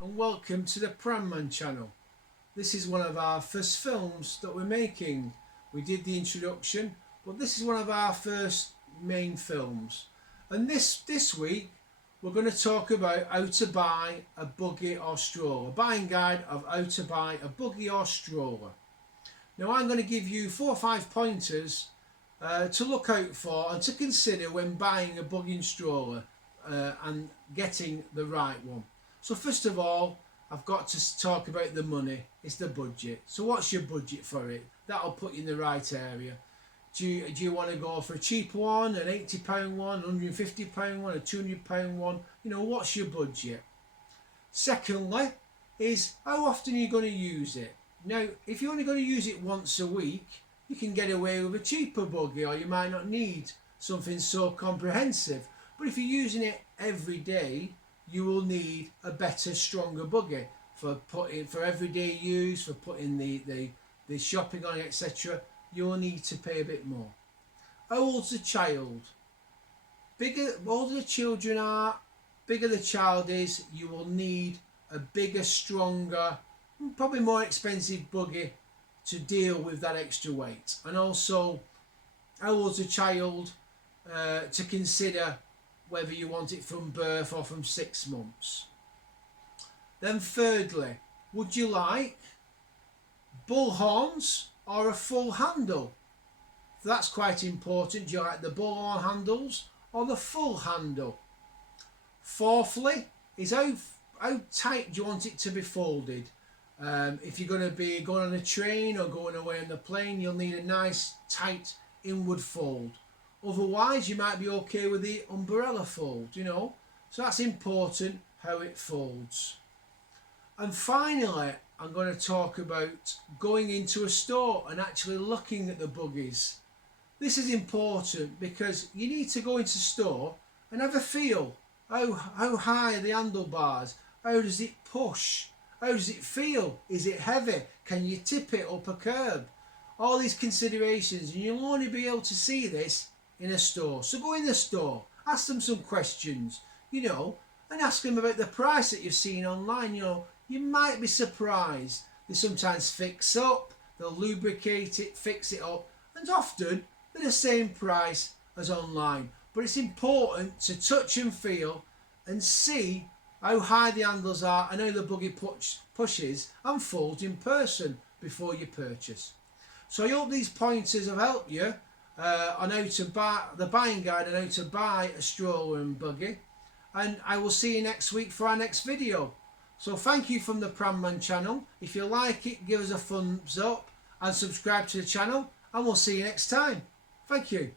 And welcome to the Pramman channel. This is one of our first films that we're making. We did the introduction, but this is one of our first main films. And this week we're going to talk about how to buy a buggy or stroller. A buying guide of how to buy a buggy or stroller. Now I'm going to give you 4 or 5 pointers to look out for and to consider when buying a buggy and stroller and getting the right one. So first of all, I've got to talk about the money. It's the budget. So what's your budget for it? That'll put you in the right area. Do you want to go for a cheaper one, an £80 one, £150 one, a £200 one? You know, what's your budget? Secondly, is how often are you going to use it? Now, if you're only going to use it once a week, you can get away with a cheaper buggy, or you might not need something so comprehensive. But if you're using it every day, you will need a better, stronger buggy for everyday use, for putting the shopping on, etc. You'll need to pay a bit more. How old's the child? Older the children are, bigger the child is, you will need a bigger, stronger, probably more expensive buggy to deal with that extra weight. And also, how old's the child to consider whether you want it from birth or from 6 months. Then thirdly, would you like bull horns or a full handle? That's quite important. Do you like the bull horn handles or the full handle? Fourthly is how tight do you want it to be folded? If you're going to be going on a train or going away on the plane, you'll need a nice tight inward fold. Otherwise, you might be okay with the umbrella fold, you know. So that's important, how it folds. And finally, I'm going to talk about going into a store and actually looking at the buggies. This is important because you need to go into store and have a feel. How high are the handlebars? How does it push? How does it feel? Is it heavy? Can you tip it up a curb? All these considerations, and you'll only be able to see this in a store. So go in the store, ask them some questions, you know, and ask them about the price that you've seen online. You know, you might be surprised. They sometimes fix up, they'll lubricate it, fix it up, and often they're the same price as online. But it's important to touch and feel and see how high the handles are and how the buggy pushes and folds in person before you purchase. So I hope these pointers have helped you on how to buy the buying guide and how to buy a stroller and buggy, and I will see you next week for our next video. So thank you from the Pramman channel. If you like it, give us a thumbs up and subscribe to the channel, and we'll see you next time. Thank you.